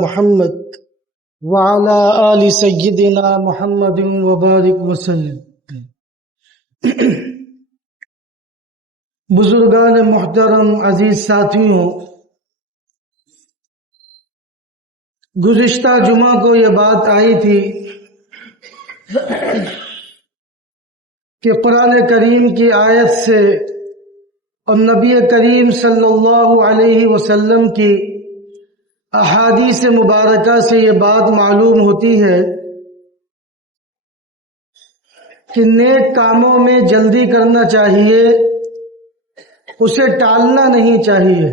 محمد وعلى آل سيدنا محمد وبارك وسلم۔ بزرگان محترم، عزیز ساتھیوں، گزشتہ جمعہ کو یہ بات آئی تھی کہ قرآن کریم کی آیت سے اور نبی کریم صلی اللہ علیہ وسلم کی احادیث مبارکہ سے یہ بات معلوم ہوتی ہے کہ نیک کاموں میں جلدی کرنا چاہیے، اسے ٹالنا نہیں چاہیے۔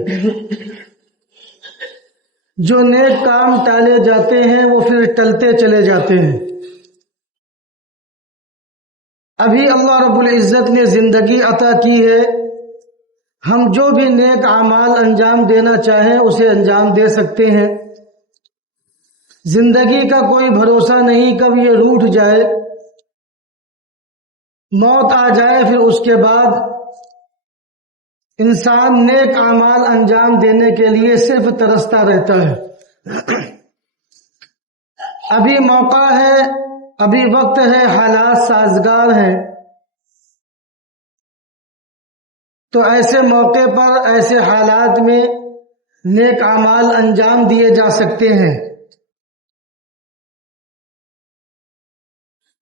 جو نیک کام ٹالے جاتے ہیں وہ پھر ٹلتے چلے جاتے ہیں۔ ابھی اللہ رب العزت نے زندگی عطا کی ہے، ہم جو بھی نیک اعمال انجام دینا چاہیں اسے انجام دے سکتے ہیں۔ زندگی کا کوئی بھروسہ نہیں کب یہ روٹھ جائے، موت آ جائے، پھر اس کے بعد انسان نیک اعمال انجام دینے کے لیے صرف ترستا رہتا ہے۔ ابھی موقع ہے، ابھی وقت ہے، حالات سازگار ہیں، تو ایسے موقع پر، ایسے حالات میں نیک اعمال انجام دیے جا سکتے ہیں۔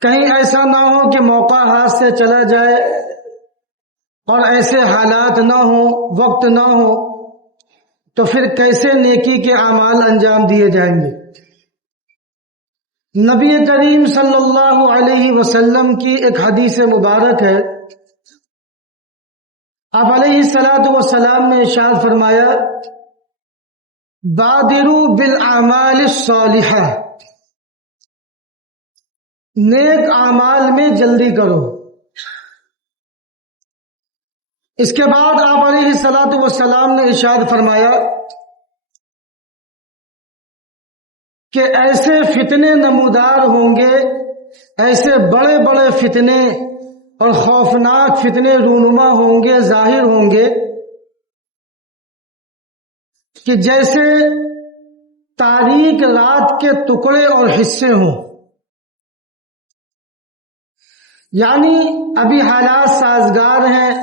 کہیں ایسا نہ ہو کہ موقع ہاتھ سے چلا جائے اور ایسے حالات نہ ہوں، وقت نہ ہو، تو پھر کیسے نیکی کے اعمال انجام دیے جائیں گے؟ نبی کریم صلی اللہ علیہ وسلم کی ایک حدیث مبارک ہے، آپ علیہ الصلوۃ والسلام نے ارشاد فرمایا، بادروا بالاعمال الصالحہ، نیک اعمال میں جلدی کرو۔ اس کے بعد آپ علیہ الصلوۃ والسلام نے ارشاد فرمایا کہ ایسے فتنے نمودار ہوں گے، ایسے بڑے بڑے فتنے اور خوفناک فتنے رونما ہوں گے، ظاہر ہوں گے کہ جیسے تاریک رات کے ٹکڑے اور حصے ہوں۔ یعنی ابھی حالات سازگار ہیں،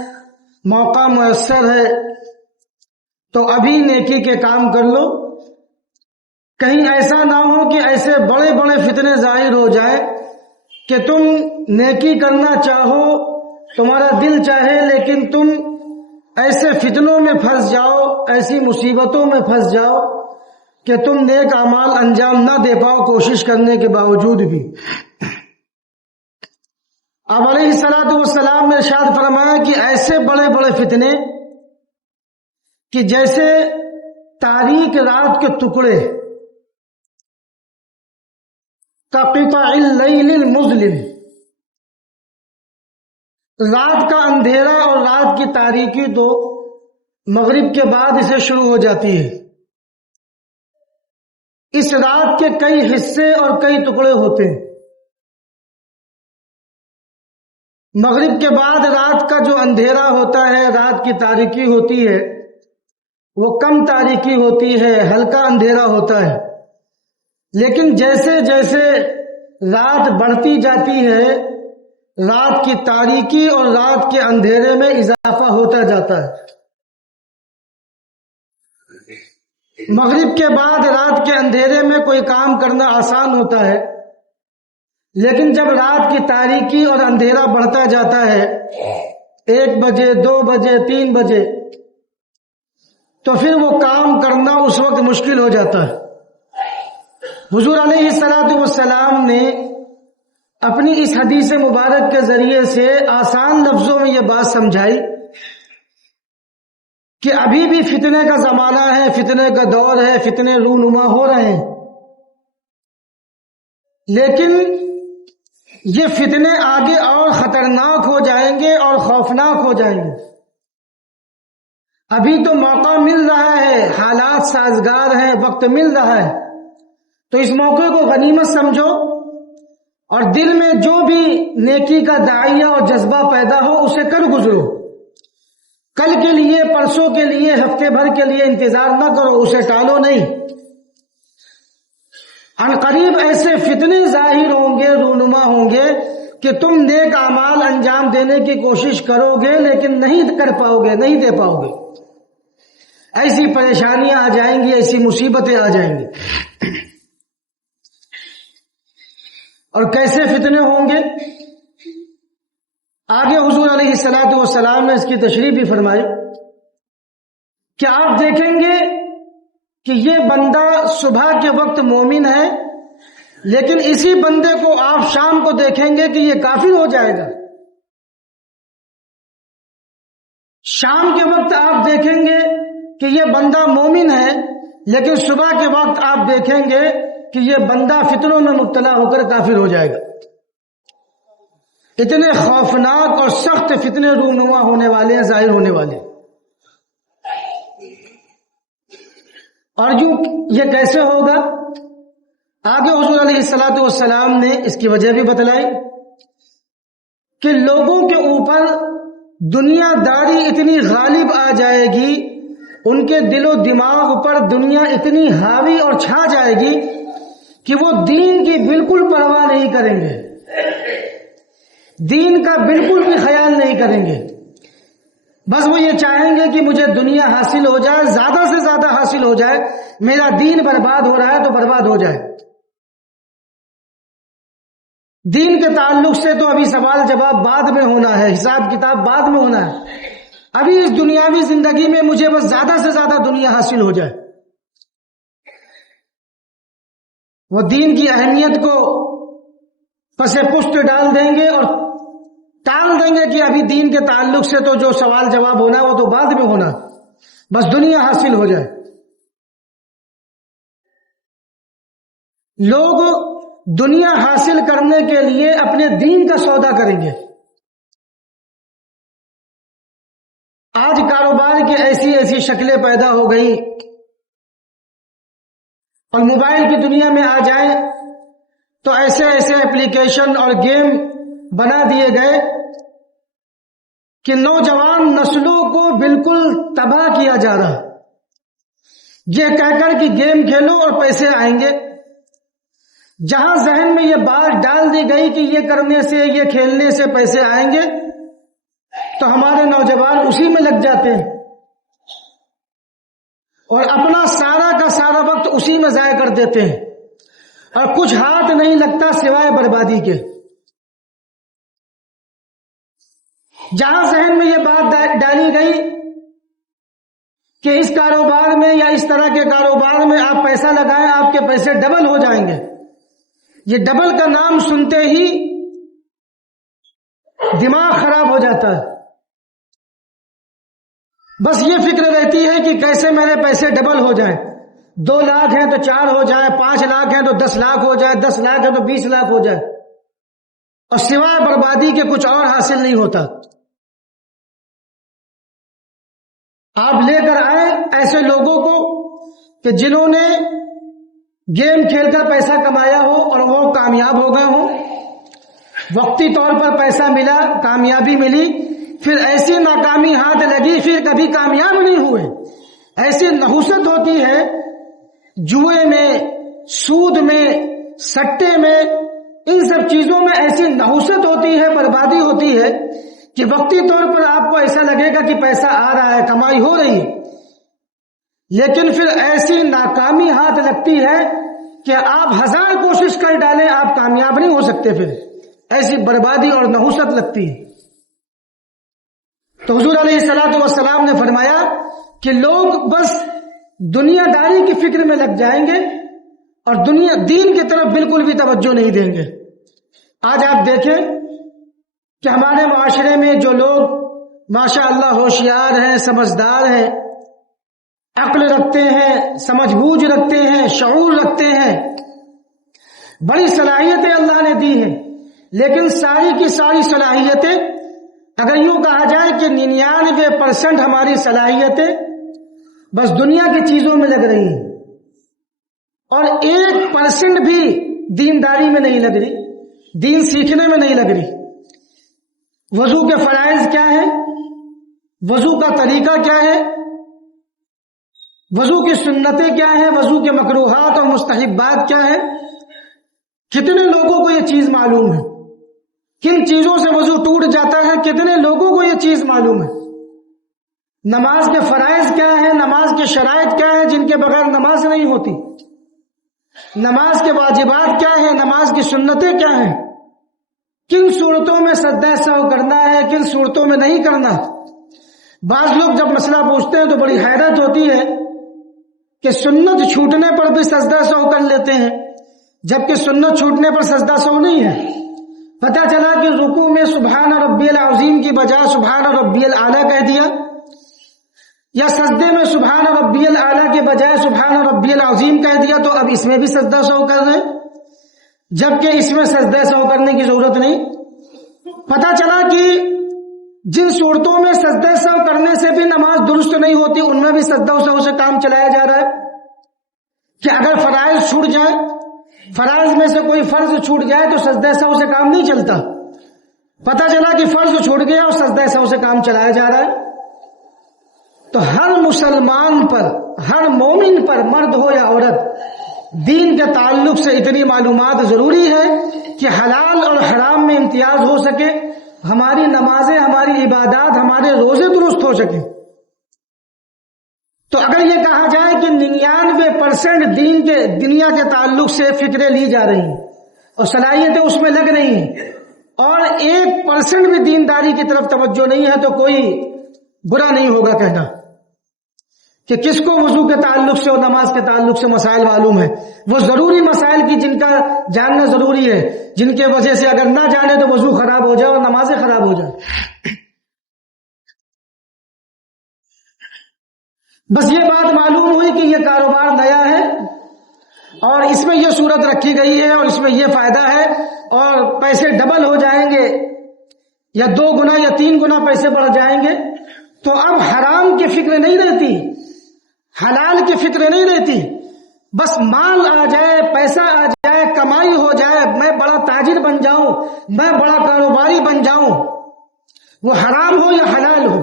موقع میسر ہے، تو ابھی نیکی کے کام کر لو، کہیں ایسا نہ ہو کہ ایسے بڑے بڑے فتنے ظاہر ہو جائیں کہ تم نیکی کرنا چاہو، تمہارا دل چاہے، لیکن تم ایسے فتنوں میں پھنس جاؤ، ایسی مصیبتوں میں پھنس جاؤ کہ تم نیک اعمال انجام نہ دے پاؤ کوشش کرنے کے باوجود بھی۔ آپ علیہ الصلوۃ والسلام نے ارشاد فرمایا کہ ایسے بڑے بڑے فتنے کہ جیسے تاریک رات کے ٹکڑے، کقطع اللیل المظلم، رات کا اندھیرا اور رات کی تاریکی تو مغرب کے بعد اسے شروع ہو جاتی ہے۔ اس رات کے کئی حصے اور کئی ٹکڑے ہوتے ہیں۔ مغرب کے بعد رات کا جو اندھیرا ہوتا ہے، رات کی تاریکی ہوتی ہے، وہ کم تاریکی ہوتی ہے، ہلکا اندھیرا ہوتا ہے۔ لیکن جیسے جیسے رات بڑھتی جاتی ہے، رات کی تاریکی اور رات کے اندھیرے میں اضافہ ہوتا جاتا ہے۔ مغرب کے بعد رات کے اندھیرے میں کوئی کام کرنا آسان ہوتا ہے، لیکن جب رات کی تاریکی اور اندھیرا بڑھتا جاتا ہے، 1 بجے، 2 بجے، 3 بجے، تو پھر وہ کام کرنا اس وقت مشکل ہو جاتا ہے۔ حضور علیہ الصلوۃ والسلام نے اپنی اس حدیث مبارک کے ذریعے سے آسان لفظوں میں یہ بات سمجھائی کہ ابھی بھی فتنے کا زمانہ ہے، فتنے کا دور ہے، فتنے رونما ہو رہے ہیں، لیکن یہ فتنے آگے اور خطرناک ہو جائیں گے اور خوفناک ہو جائیں گے۔ ابھی تو موقع مل رہا ہے، حالات سازگار ہیں، وقت مل رہا ہے، تو اس موقع کو غنیمت سمجھو اور دل میں جو بھی نیکی کا داعیہ اور جذبہ پیدا ہو اسے کر گزرو. کل کے لیے، پرسوں کے لیے، ہفتے بھر کے لیے انتظار نہ کرو، اسے ٹالو نہیں. عنقریب ایسے فتنے ظاہر ہوں گے، رونما ہوں گے کہ تم نیک اعمال انجام دینے کی کوشش کرو گے لیکن نہیں کر پاؤ گے، نہیں دے پاؤ گے. ایسی پریشانیاں آ جائیں گی، ایسی مصیبتیں آ جائیں گی. اور کیسے فتنے ہوں گے؟ آگے حضور علیہ الصلوۃ والسلام نے اس کی تشریح بھی فرمائی کہ آپ دیکھیں گے کہ یہ بندہ صبح کے وقت مومن ہے، لیکن اسی بندے کو آپ شام کو دیکھیں گے کہ یہ کافر ہو جائے گا. شام کے وقت آپ دیکھیں گے کہ یہ بندہ مومن ہے، لیکن صبح کے وقت آپ دیکھیں گے کہ یہ بندہ فتنوں میں مبتلا ہو کر کافر ہو جائے گا. اتنے خوفناک اور سخت فتنے رونما ہونے والے ہیں، ظاہر ہونے والے ہیں. اور یہ کیسے ہوگا؟ آگے حضور علیہ الصلوۃ والسلام نے اس کی وجہ بھی بتلائی کہ لوگوں کے اوپر دنیا داری اتنی غالب آ جائے گی، ان کے دل و دماغ پر دنیا اتنی حاوی اور چھا جائے گی کہ وہ دین کی بالکل پرواہ نہیں کریں گے، دین کا بالکل بھی خیال نہیں کریں گے. بس وہ یہ چاہیں گے کہ مجھے دنیا حاصل ہو جائے، زیادہ سے زیادہ حاصل ہو جائے، میرا دین برباد ہو رہا ہے تو برباد ہو جائے. دین کے تعلق سے تو ابھی سوال جواب بعد میں ہونا ہے، حساب کتاب بعد میں ہونا ہے. ابھی اس دنیاوی زندگی میں مجھے بس زیادہ سے زیادہ دنیا حاصل ہو جائے. وہ دین کی اہمیت کو پس پشت ڈال دیں گے اور ٹال دیں گے کہ ابھی دین کے تعلق سے تو جو سوال جواب ہونا ہے وہ تو بعد میں ہونا، بس دنیا حاصل ہو جائے. لوگ دنیا حاصل کرنے کے لیے اپنے دین کا سودا کریں گے. آج کاروبار کی ایسی ایسی شکلیں پیدا ہو گئی اور موبائل کی دنیا میں آ جائیں تو ایسے ایسے ایپلیکیشن اور گیم بنا دیے گئے کہ نوجوان نسلوں کو بالکل تباہ کیا جا رہا ہے، یہ کہہ کر کہ گیم کھیلو اور پیسے آئیں گے. جہاں ذہن میں یہ بات ڈال دی گئی کہ یہ کرنے سے، یہ کھیلنے سے پیسے آئیں گے، تو ہمارے نوجوان اسی میں لگ جاتے ہیں اور اپنا سارا کا سارا وقت اسی میں ضائع کر دیتے ہیں اور کچھ ہاتھ نہیں لگتا سوائے بربادی کے. جہاں ذہن میں یہ بات ڈالی گئی کہ اس کاروبار میں یا اس طرح کے کاروبار میں آپ پیسہ لگائیں، آپ کے پیسے ڈبل ہو جائیں گے، یہ ڈبل کا نام سنتے ہی دماغ خراب ہو جاتا ہے. بس یہ فکر رہتی ہے کہ کیسے میرے پیسے ڈبل ہو جائیں. 2 لاکھ ہیں تو 4 ہو جائے، 5 لاکھ ہیں تو 10 لاکھ ہو جائے، 10 لاکھ ہے تو 20 لاکھ ہو جائے، اور سوائے بربادی کے کچھ اور حاصل نہیں ہوتا. آپ لے کر آئے ایسے لوگوں کو کہ جنہوں نے گیم کھیل کر پیسہ کمایا ہو اور وہ کامیاب ہو گئے ہوں، وقتی طور پر پیسہ ملا، کامیابی ملی، پھر ایسی ناکامی ہاتھ لگی، پھر کبھی کامیاب نہیں ہوئے. ایسی نحوست ہوتی ہے جوئے میں، سود میں، سٹے میں، ان سب چیزوں میں ایسی نحوست ہوتی ہے، بربادی ہوتی ہے کہ وقتی طور پر آپ کو ایسا لگے گا کہ پیسہ آ رہا ہے، کمائی ہو رہی ہے، لیکن پھر ایسی ناکامی ہاتھ لگتی ہے کہ آپ 1000 کوشش کر ڈالیں، آپ کامیاب نہیں ہو سکتے. پھر ایسی بربادی اور نحوست لگتی ہے. تو حضور علیہ الصلوۃ والسلام نے فرمایا کہ لوگ بس دنیا داری کی فکر میں لگ جائیں گے اور دین کی طرف بالکل بھی توجہ نہیں دیں گے. آج آپ دیکھیں کہ ہمارے معاشرے میں جو لوگ ماشاء اللہ ہوشیار ہیں، سمجھدار ہیں، عقل رکھتے ہیں، سمجھ بوجھ رکھتے ہیں، شعور رکھتے ہیں، بڑی صلاحیتیں اللہ نے دی ہیں، لیکن ساری کی ساری صلاحیتیں اگر یوں کہا جائے کہ 99% ہماری صلاحیتیں بس دنیا کی چیزوں میں لگ رہی ہیں اور 1% بھی دینداری میں نہیں لگ رہی، دین سیکھنے میں نہیں لگ رہی۔ وضو کے فرائض کیا ہے، وضو کا طریقہ کیا ہے، وضو کی سنتیں کیا ہیں، وضو کے مکروہات اور مستحبات کیا ہے، کتنے لوگوں کو یہ چیز معلوم ہے؟ کن چیزوں سے وضو ٹوٹ جاتا ہے، کتنے لوگوں کو یہ چیز معلوم ہے؟ نماز کے فرائض کیا ہے، نماز کے شرائط کیا ہے جن کے بغیر نماز نہیں ہوتی، نماز کے واجبات کیا ہے، نماز کی سنتیں کیا ہیں، کن صورتوں میں سجدہ سہو کرنا ہے، کن صورتوں میں نہیں کرنا۔ بعض لوگ جب مسئلہ پوچھتے ہیں تو بڑی حیرت ہوتی ہے کہ سنت چھوٹنے پر بھی سجدہ سہو کر لیتے ہیں، جبکہ سنت چھوٹنے پر سجدہ سہو نہیں ہے۔ پتہ چلا کہ رکوع میں سبحان ربی العظیم کی بجائے سبحان ربی الاعلیٰ کہہ دیا، یا سجدے میں سبحان ربی الاعلیٰ کے بجائے سبحان ربی العظیم کہہ دیا، تو اب اس میں بھی سجدہ سہو کر رہے ہیں، جبکہ اس میں سجدہ سہو کرنے کی ضرورت نہیں۔ پتہ چلا کہ جن صورتوں میں سجدہ سہو کرنے سے بھی نماز درست نہیں ہوتی، ان میں بھی سجدہ سہو سے کام چلایا جا رہا ہے کہ اگر فرائض چھوٹ جائے، فرائض میں سے کوئی فرض چھوٹ جائے تو سجدہ سہو سے کام نہیں چلتا۔ پتہ چلا کہ فرض چھوٹ گیا اور سجدہ سہو سے کام چلایا جا رہا ہے۔ تو ہر مسلمان پر، ہر مومن پر، مرد ہو یا عورت، دین کے تعلق سے اتنی معلومات ضروری ہے کہ حلال اور حرام میں امتیاز ہو سکے، ہماری نمازیں، ہماری عبادات، ہمارے روزے درست ہو سکیں۔ تو اگر یہ کہا جائے کہ 99% دنیا کے تعلق سے فکریں لی جا رہی ہیں اور صلاحیتیں اس میں لگ رہی ہیں اور 1% بھی دینداری کی طرف توجہ نہیں ہے، تو کوئی برا نہیں ہوگا کہنا کہ کس کو وضو کے تعلق سے اور نماز کے تعلق سے مسائل معلوم ہے۔ وہ ضروری مسائل کی جن کا جاننا ضروری ہے، جن کے وجہ سے اگر نہ جانے تو وضو خراب ہو جائے اور نمازیں خراب ہو جائیں۔ بس یہ بات معلوم ہوئی کہ یہ کاروبار نیا ہے اور اس میں یہ صورت رکھی گئی ہے اور اس میں یہ فائدہ ہے اور پیسے ڈبل ہو جائیں گے یا 2 گنا یا 3 گنا پیسے بڑھ جائیں گے، تو اب حرام کی فکر نہیں رہتی، حلال کی فکر نہیں رہتی، بس مال آ جائے، پیسہ آ جائے، کمائی ہو جائے، میں بڑا تاجر بن جاؤں، میں بڑا کاروباری بن جاؤں، وہ حرام ہو یا حلال ہو۔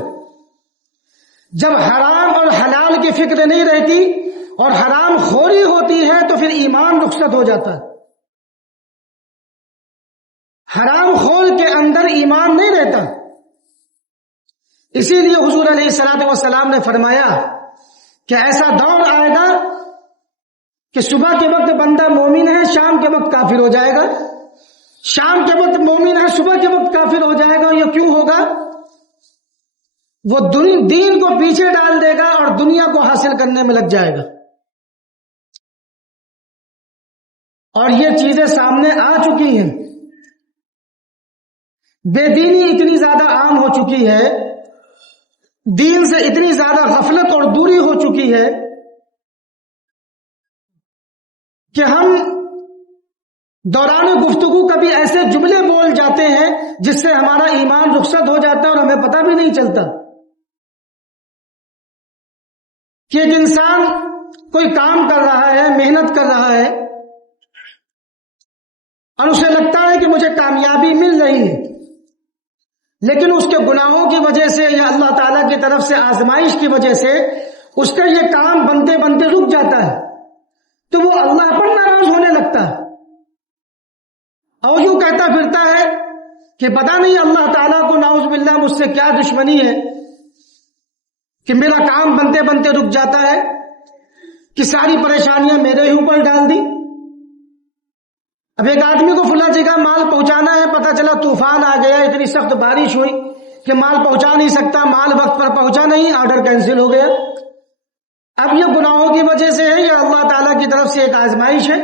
جب حرام اور حلال کی فکر نہیں رہتی اور حرام خوری ہوتی ہے تو پھر ایمان رخصت ہو جاتا ہے۔ حرام خور کے اندر ایمان نہیں رہتا، اسی لیے حضور علیہ الصلوۃ والسلام نے فرمایا کہ ایسا دور آئے گا کہ صبح کے وقت بندہ مومن ہے، شام کے وقت کافر ہو جائے گا، شام کے وقت مومن ہے، صبح کے وقت کافر ہو جائے گا۔ یہ کیوں ہوگا؟ وہ دین کو پیچھے ڈال دے گا اور دنیا کو حاصل کرنے میں لگ جائے گا، اور یہ چیزیں سامنے آ چکی ہیں۔ بے دینی اتنی زیادہ عام ہو چکی ہے، دین سے اتنی زیادہ غفلت اور دوری ہو چکی ہے کہ ہم دوران گفتگو کبھی ایسے جملے بول جاتے ہیں جس سے ہمارا ایمان رخصت ہو جاتا ہے اور ہمیں پتہ بھی نہیں چلتا کہ ایک انسان کوئی کام کر رہا ہے، محنت کر رہا ہے اور اسے لگتا ہے کہ مجھے کامیابی مل رہی ہے، لیکن اس کے گناہوں کی وجہ سے یا اللہ تعالیٰ کی طرف سے آزمائش کی وجہ سے اس کا یہ کام بنتے بنتے رک جاتا ہے، تو وہ اللہ پر ناراض ہونے لگتا ہے اور یوں کہتا پھرتا ہے کہ پتہ نہیں اللہ تعالیٰ کو نعوذ باللہ مجھ سے کیا دشمنی ہے کہ میرا کام بنتے بنتے رک جاتا ہے، کہ ساری پریشانیاں میرے ہی اوپر ڈال دی۔ اب ایک آدمی کو فلاں جگہ مال پہنچانا ہے، پتہ چلا طوفان آ گیا، اتنی سخت بارش ہوئی کہ مال پہنچا نہیں سکتا، مال وقت پر پہنچا نہیں، آرڈر کینسل ہو گیا۔ اب یہ گناہوں کی وجہ سے ہے یا اللہ تعالیٰ کی طرف سے ایک آزمائش ہے؟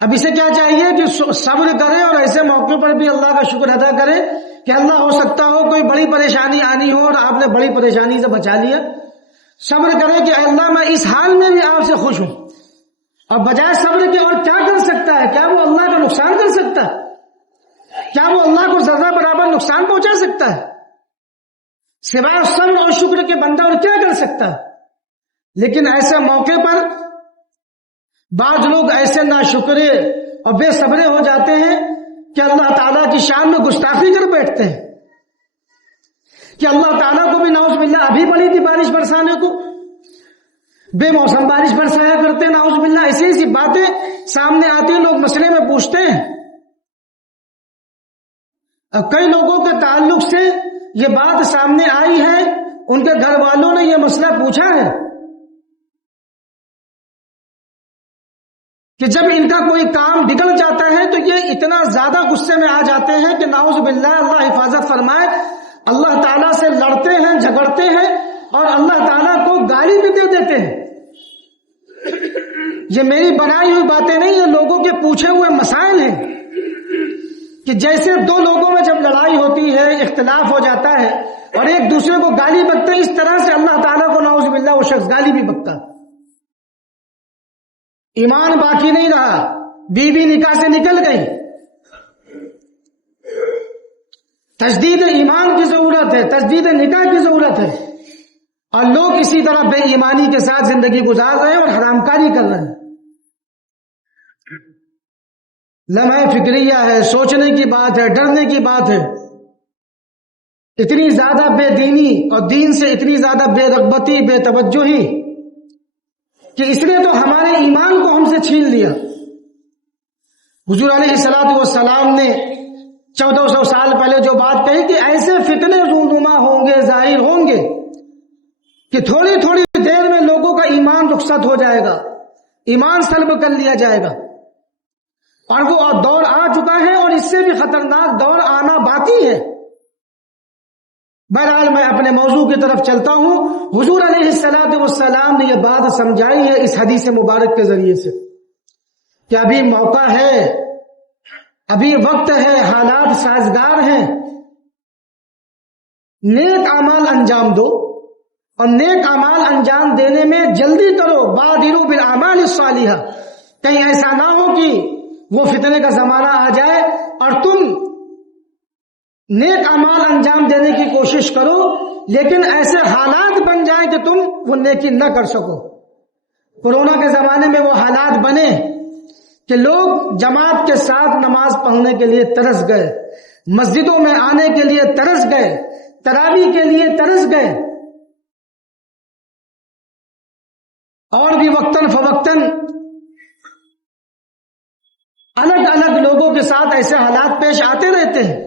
اب اسے کیا چاہیے کہ صبر کرے اور ایسے موقع پر بھی اللہ کا شکر ادا کرے کہ اللہ ہو سکتا ہو کوئی بڑی پریشانی آنی ہو اور آپ نے بڑی پریشانی سے بچا لیا۔ صبر کرے کہ اللہ میں اس حال میں بھی آپ سے خوش ہوں، اور بجائے صبر کے اور کیا کر سکتا ہے؟ کیا وہ اللہ کا نقصان کر سکتا ہے؟ کیا وہ اللہ کو ذرہ برابر نقصان پہنچا سکتا ہے؟ سوائے صبر اور شکر کے بندہ اور کیا کر سکتا ہے؟ لیکن ایسے موقع پر بعض لوگ ایسے ناشکرے اور بے صبرے ہو جاتے ہیں کہ اللہ تعالیٰ کی شان میں گستاخی کر بیٹھتے ہیں کہ اللہ تعالیٰ کو بھی نعوذ باللہ ابھی پڑی تھی بارش برسانے کو، بے موسم بارش برسایا کرتے ہیں، نعوذ باللہ ایسی ایسی باتیں سامنے آتی ہیں، لوگ مسئلے میں پوچھتے ہیں۔ اب کئی لوگوں کے تعلق سے یہ بات سامنے آئی ہے، ان کے گھر والوں نے یہ مسئلہ پوچھا ہے کہ جب ان کا کوئی کام بگڑ جاتا ہے تو یہ اتنا زیادہ غصے میں آ جاتے ہیں کہ نعوذ باللہ اللہ حفاظت فرمائے، اللہ تعالیٰ سے لڑتے ہیں، جھگڑتے ہیں اور اللہ تعالیٰ کو گالی بھی دے دیتے ہیں۔ یہ میری بنائی ہوئی باتیں نہیں، یہ لوگوں کے پوچھے ہوئے مسائل ہیں کہ جیسے دو لوگوں میں جب لڑائی ہوتی ہے، اختلاف ہو جاتا ہے اور ایک دوسرے کو گالی بکتے ہیں، اس طرح سے اللہ تعالیٰ کو نعوذ باللہ وہ شخص گالی بھی بکتا، ایمان باقی نہیں رہا، بیوی نکاح سے نکل گئی۔ تجدید ایمان کی ضرورت ہے، تجدید نکاح کی ضرورت ہے، اور لوگ اسی طرح بے ایمانی کے ساتھ زندگی گزار رہے ہیں اور حرام کاری کر رہے ہیں۔ لمحہ فکریہ ہے، سوچنے کی بات ہے، ڈرنے کی بات ہے۔ اتنی زیادہ بے دینی اور دین سے اتنی زیادہ بے رغبتی، بے توجہی کہ اس نے تو ہمارے ایمان کو ہم سے چھین لیا۔ حضور علیہ الصلوۃ والسلام نے 1400 سال پہلے جو بات کہی کہ ایسے فتنے رونما ہوں گے، ظاہر ہوں گے کہ تھوڑی تھوڑی دیر میں لوگوں کا ایمان رخصت ہو جائے گا، ایمان سلب کر لیا جائے گا، اور وہ دور آ چکا ہے اور اس سے بھی خطرناک دور آنا باقی ہے۔ بہرحال میں اپنے موضوع کی طرف چلتا ہوں۔ حضور علیہ الصلوۃ والسلام نے یہ بات سمجھائی ہے اس حدیث مبارک کے ذریعے سے کہ ابھی موقع ہے، ابھی وقت ہے، حالات سازگار ہیں، نیک اعمال انجام دو، اور نیک اعمال انجام دینے میں جلدی کرو، بادروا بالاعمال الصالحہ۔ کہیں ایسا نہ ہو کہ وہ فتنے کا زمانہ آ جائے اور تم نیک اعمال انجام دینے کی کوشش کرو لیکن ایسے حالات بن جائیں کہ تم وہ نیکی نہ کر سکو۔ کورونا کے زمانے میں وہ حالات بنے کہ لوگ جماعت کے ساتھ نماز پڑھنے کے لیے ترس گئے، مسجدوں میں آنے کے لیے ترس گئے، تراویح کے لیے ترس گئے، اور بھی وقتاً فوقتاً الگ الگ لوگوں کے ساتھ ایسے حالات پیش آتے رہتے ہیں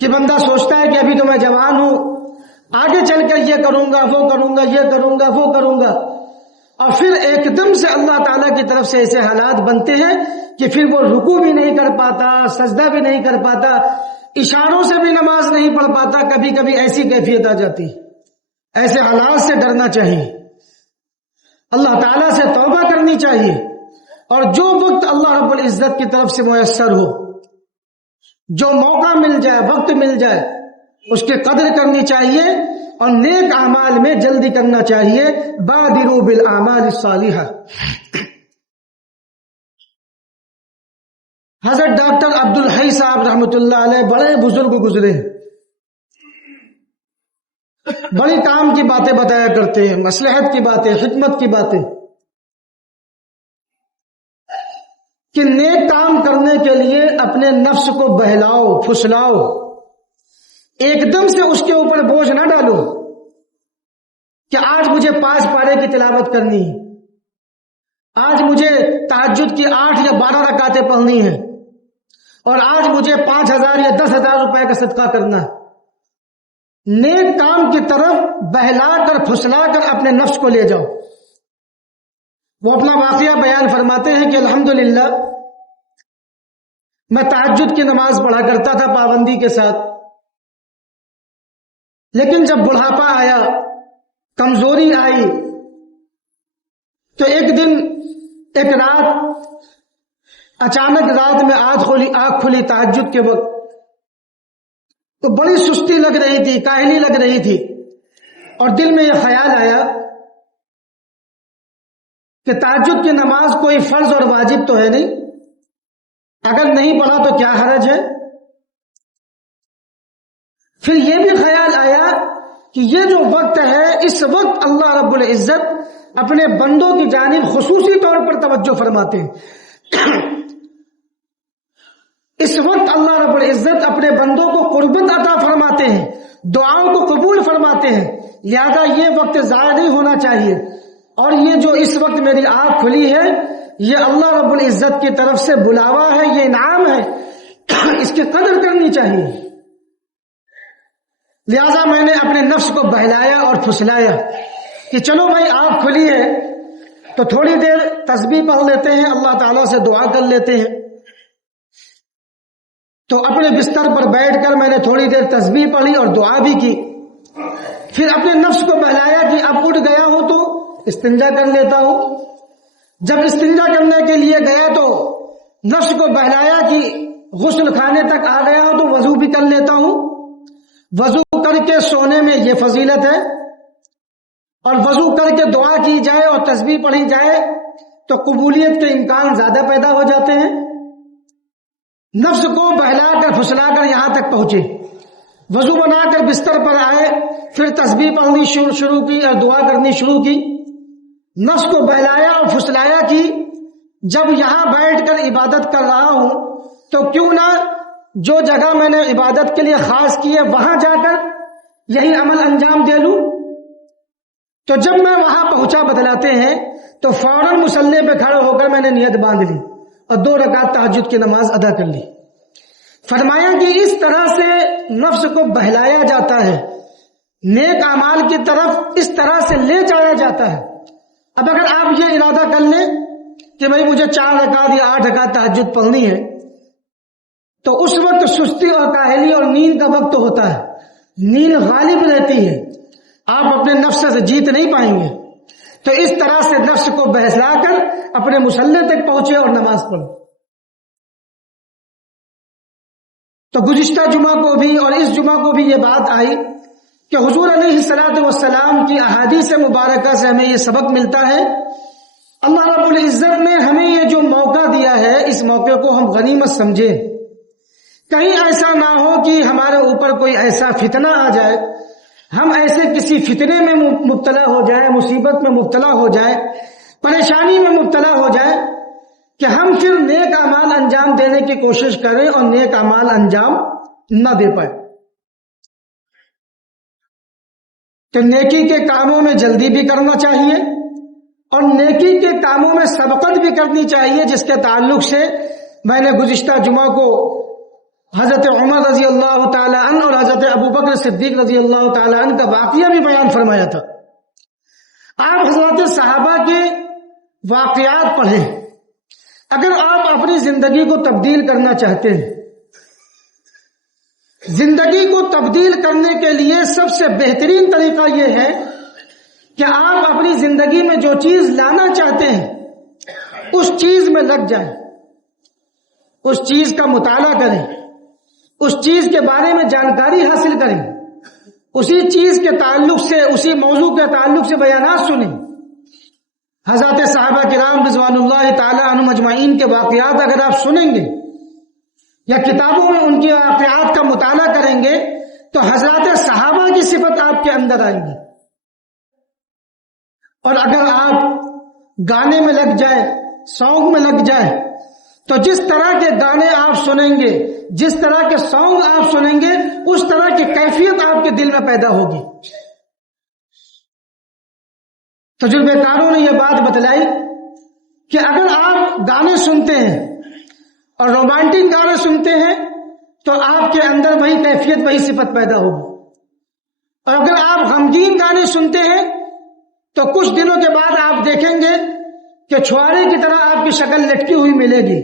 کہ بندہ سوچتا ہے کہ ابھی تو میں جوان ہوں، آگے چل کر یہ کروں گا، وہ کروں گا، یہ کروں گا، وہ کروں گا، اور پھر ایک دم سے اللہ تعالیٰ کی طرف سے ایسے حالات بنتے ہیں کہ پھر وہ رکوع بھی نہیں کر پاتا، سجدہ بھی نہیں کر پاتا، اشاروں سے بھی نماز نہیں پڑھ پاتا، کبھی کبھی ایسی کیفیت آ جاتی۔ ایسے حالات سے ڈرنا چاہیے، اللہ تعالیٰ سے توبہ کرنی چاہیے، اور جو وقت اللہ رب العزت کی طرف سے میسر ہو، جو موقع مل جائے، وقت مل جائے، اس کی قدر کرنی چاہیے اور نیک اعمال میں جلدی کرنا چاہیے۔ بادروا بالاعمال الصالحہ۔ حضرت ڈاکٹر عبدالحی صاحب رحمۃ اللہ علیہ بڑے بزرگ گزرے، بڑی کام کی باتیں بتایا کرتے ہیں، مصلحت کی باتیں، حکمت کی باتیں، کہ نیک کام کرنے کے لیے اپنے نفس کو بہلاؤ، پھسلاؤ، ایک دم سے اس کے اوپر بوجھ نہ ڈالو کہ آج مجھے 5 پارے کی تلاوت کرنی ہے، آج مجھے تہجد کی 8 یا 12 رکعتیں پڑھنی ہیں، اور آج مجھے 5,000 یا 10,000 روپے کا صدقہ کرنا ہے۔ نیک کام کی طرف بہلا کر، پھسلا کر اپنے نفس کو لے جاؤ۔ وہ اپنا واقعہ بیان فرماتے ہیں کہ الحمدللہ میں تہجد کی نماز پڑھا کرتا تھا پابندی کے ساتھ، لیکن جب بڑھاپا آیا، کمزوری آئی، تو ایک دن ایک رات اچانک رات میں آنکھ کھلی تہجد کے وقت، تو بڑی سستی لگ رہی تھی، کاہلی لگ رہی تھی، اور دل میں یہ خیال آیا کہ تہجد کی نماز کوئی فرض اور واجب تو ہے نہیں، اگر نہیں پڑھا تو کیا حرج ہے، پھر یہ بھی خیال آیا کہ یہ جو وقت ہے اس وقت اللہ رب العزت اپنے بندوں کی جانب خصوصی طور پر توجہ فرماتے ہیں، اس وقت اللہ رب العزت اپنے بندوں کو قربت عطا فرماتے ہیں، دعاؤں کو قبول فرماتے ہیں، لہذا یہ وقت ضائع نہیں ہونا چاہیے، اور یہ جو اس وقت میری آنکھ کھلی ہے یہ اللہ رب العزت کی طرف سے بلاوا ہے، یہ انعام ہے، اس کی قدر کرنی چاہیے۔ لہذا میں نے اپنے نفس کو بہلایا اور پھسلایا کہ چلو بھائی آنکھ کھلی ہے تو تھوڑی دیر تسبیح پڑھ لیتے ہیں، اللہ تعالیٰ سے دعا کر لیتے ہیں۔ تو اپنے بستر پر بیٹھ کر میں نے تھوڑی دیر تسبیح پڑھی اور دعا بھی کی، پھر اپنے نفس کو بہلایا کہ اب اٹھ گیا ہوں تو استنجا کر لیتا ہوں۔ جب استنجا کرنے کے لیے گیا تو نفس کو بہلایا کہ غسل خانے تک آ گیا ہوں تو وضو بھی کر لیتا ہوں، وضو کر کے سونے میں یہ فضیلت ہے، اور وضو کر کے دعا کی جائے اور تسبیح پڑھی جائے تو قبولیت کے امکان زیادہ پیدا ہو جاتے ہیں۔ نفس کو بہلا کر پھسلا کر یہاں تک پہنچے، وضو بنا کر بستر پر آئے، پھر تسبیح پڑھنی شروع کی اور دعا کرنی شروع کی، نفس کو بہلایا اور پھسلایا کہ جب یہاں بیٹھ کر عبادت کر رہا ہوں تو کیوں نہ جو جگہ میں نے عبادت کے لیے خاص کی ہے وہاں جا کر یہی عمل انجام دے لوں۔ تو جب میں وہاں پہنچا بتلاتے ہیں تو فوراً مصلی پہ کھڑے ہو کر میں نے نیت باندھ لی اور 2 رکعت تہجد کی نماز ادا کر لی۔ فرمایا کہ اس طرح سے نفس کو بہلایا جاتا ہے، نیک اعمال کی طرف اس طرح سے لے جایا جاتا ہے۔ اب اگر آپ یہ ارادہ کر لیں کہ بھائی مجھے 4 رکعت یا 8 رکعت تہجد پڑھنی ہے تو اس وقت سستی اور کاہلی اور نیند کا وقت ہوتا ہے، نیند غالب رہتی ہے، آپ اپنے نفس سے جیت نہیں پائیں گے، تو اس طرح سے نفس کو بہلا کر اپنے مصلی تک پہنچے اور نماز پڑھو۔ تو گزشتہ جمعہ کو بھی اور اس جمعہ کو بھی یہ بات آئی کہ حضور علیہ الصلوۃ والسلام کی احادیث مبارکہ سے ہمیں یہ سبق ملتا ہے، اللہ رب العزت نے ہمیں یہ جو موقع دیا ہے اس موقع کو ہم غنیمت سمجھیں، کہیں ایسا نہ ہو کہ ہمارے اوپر کوئی ایسا فتنہ آ جائے، ہم ایسے کسی فتنے میں مبتلا ہو جائیں، مصیبت میں مبتلا ہو جائیں، پریشانی میں مبتلا ہو جائیں کہ ہم پھر نیک اعمال انجام دینے کی کوشش کریں اور نیک اعمال انجام نہ دے پائے۔ تو نیکی کے کاموں میں جلدی بھی کرنا چاہیے اور نیکی کے کاموں میں سبقت بھی کرنی چاہیے، جس کے تعلق سے میں نے گزشتہ جمعہ کو حضرت عمر رضی اللہ تعالی عنہ اور حضرت ابو بکر صدیق رضی اللہ تعالی عنہ کا واقعہ بھی بیان فرمایا تھا۔ آپ حضرت صحابہ کے واقعات پڑھیں، اگر آپ اپنی زندگی کو تبدیل کرنا چاہتے ہیں، زندگی کو تبدیل کرنے کے لیے سب سے بہترین طریقہ یہ ہے کہ آپ اپنی زندگی میں جو چیز لانا چاہتے ہیں اس چیز میں لگ جائیں، اس چیز کا مطالعہ کریں، اس چیز کے بارے میں جانکاری حاصل کریں، اسی چیز کے تعلق سے، اسی موضوع کے تعلق سے بیانات سنیں۔ حضرت صحابہ کرام رضوان اللہ تعالی عنہم اجمعین کے واقعات اگر آپ سنیں گے یا کتابوں میں ان کے واقعات کا مطالعہ کریں گے تو حضرات صحابہ کی صفت آپ کے اندر آئیں گی۔ اور اگر آپ گانے میں لگ جائیں، سانگ میں لگ جائیں، تو جس طرح کے گانے آپ سنیں گے، جس طرح کے سانگ آپ سنیں گے، اس طرح کی کیفیت آپ کے دل میں پیدا ہوگی۔ تجربے کاروں نے یہ بات بتلائی کہ اگر آپ گانے سنتے ہیں اور رومانٹک گانے سنتے ہیں تو آپ کے اندر وہی کیفیت، وہی صفت پیدا ہوگی، اور اگر آپ غمگین گانے سنتے ہیں تو کچھ دنوں کے بعد آپ دیکھیں گے کہ چھوارے کی طرح آپ کی شکل لٹکی ہوئی ملے گی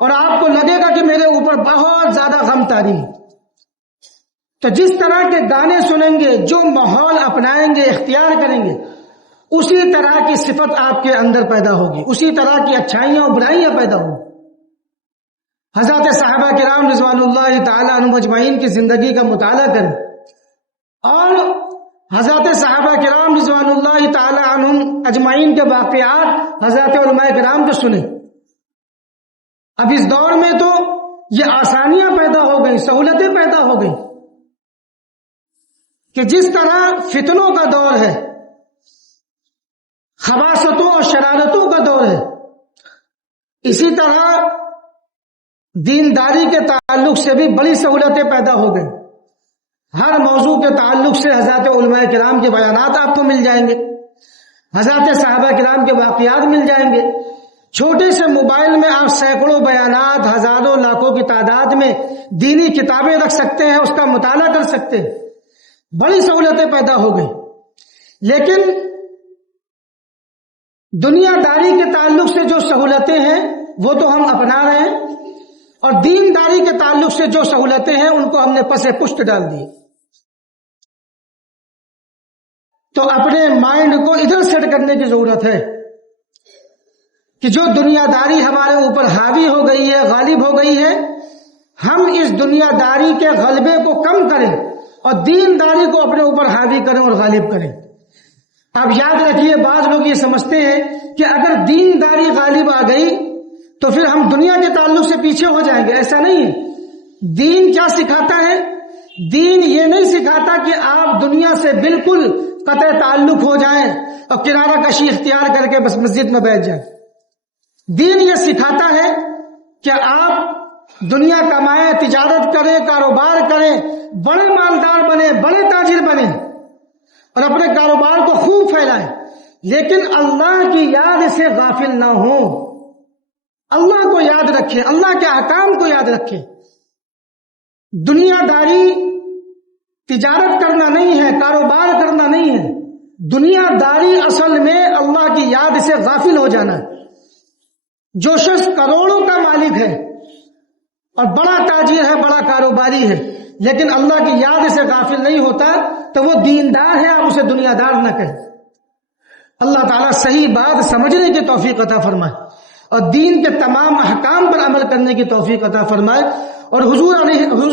اور آپ کو لگے گا کہ میرے اوپر بہت زیادہ غم طاری ہے۔ تو جس طرح کے گانے سنیں گے، جو ماحول اپنائیں گے، اختیار کریں گے، اسی طرح کی صفت آپ کے اندر پیدا ہوگی، اسی طرح کی اچھائیاں اور برائیاں پیدا ہوں۔ حضرت صحابہ کرام رضوان اللہ تعالی عنہم اجمعین کی زندگی کا مطالعہ کریں اور حضرت صحابہ کرام رضوان اللہ تعالی عنہم اجمعین کے واقعات حضرت علماء کرام کو سنیں۔ اب اس دور میں تو یہ آسانیاں پیدا ہو گئی، سہولتیں پیدا ہو گئی، کہ جس طرح فتنوں کا دور ہے، خباثتوں اور شرارتوں کا دور ہے، اسی طرح دینداری کے تعلق سے بھی بڑی سہولتیں پیدا ہو گئی۔ ہر موضوع کے تعلق سے حضرات علماء کرام کے بیانات آپ کو مل جائیں گے، حضرات صحابہ کرام کے واقعات مل جائیں گے۔ چھوٹے سے موبائل میں آپ سینکڑوں بیانات، ہزاروں لاکھوں کی تعداد میں دینی کتابیں رکھ سکتے ہیں، اس کا مطالعہ کر سکتے ہیں، بڑی سہولتیں پیدا ہو گئی۔ لیکن دنیا داری کے تعلق سے جو سہولتیں ہیں وہ تو ہم اپنا رہے ہیں، اور دینداری کے تعلق سے جو سہولتیں ہیں ان کو ہم نے پس پشت ڈال دی۔ تو اپنے مائنڈ کو ادھر سیٹ کرنے کی ضرورت ہے کہ جو دنیا داری ہمارے اوپر حاوی ہو گئی ہے، غالب ہو گئی ہے، ہم اس دنیا داری کے غلبے کو کم کریں اور دینداری کو اپنے اوپر حاوی کریں اور غالب کریں۔ اب یاد رکھیے، بعض لوگ یہ سمجھتے ہیں کہ اگر دینداری غالب آ گئی تو پھر ہم دنیا کے تعلق سے پیچھے ہو جائیں گے۔ ایسا نہیں ہے۔ دین کیا سکھاتا ہے؟ دین یہ نہیں سکھاتا کہ آپ دنیا سے بالکل قطع تعلق ہو جائیں اور کنارہ کشی اختیار کر کے بس مسجد میں بیٹھ جائیں۔ دین یہ سکھاتا ہے کہ آپ دنیا کمائیں، تجارت کریں، کاروبار کریں، بڑے مالدار بنیں، بڑے تاجر بنیں اور اپنے کاروبار کو خوب پھیلائیں، لیکن اللہ کی یاد سے غافل نہ ہوں۔ اللہ کو یاد رکھیں، اللہ کے احکام کو یاد رکھیں۔ دنیا داری تجارت کرنا نہیں ہے، کاروبار کرنا نہیں ہے۔ دنیا داری اصل میں اللہ کی یاد سے غافل ہو جانا ہے۔ جو شخص کروڑوں کا مالک ہے اور بڑا تاجر ہے، بڑا کاروباری ہے، لیکن اللہ کی یاد سے غافل نہیں ہوتا تو وہ دیندار ہے، آپ اسے دنیا دار نہ کہیں۔ اللہ تعالیٰ صحیح بات سمجھنے کی توفیق عطا فرمائے اور دین کے تمام احکام پر عمل کرنے کی توفیق عطا فرمائے، اور حضور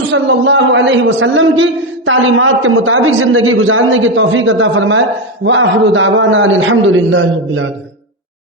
صلی اللہ علیہ وسلم کی تعلیمات کے مطابق زندگی گزارنے کی توفیق عطا فرمائے۔ وآخر دعوانا الحمد للہ رب العالمین۔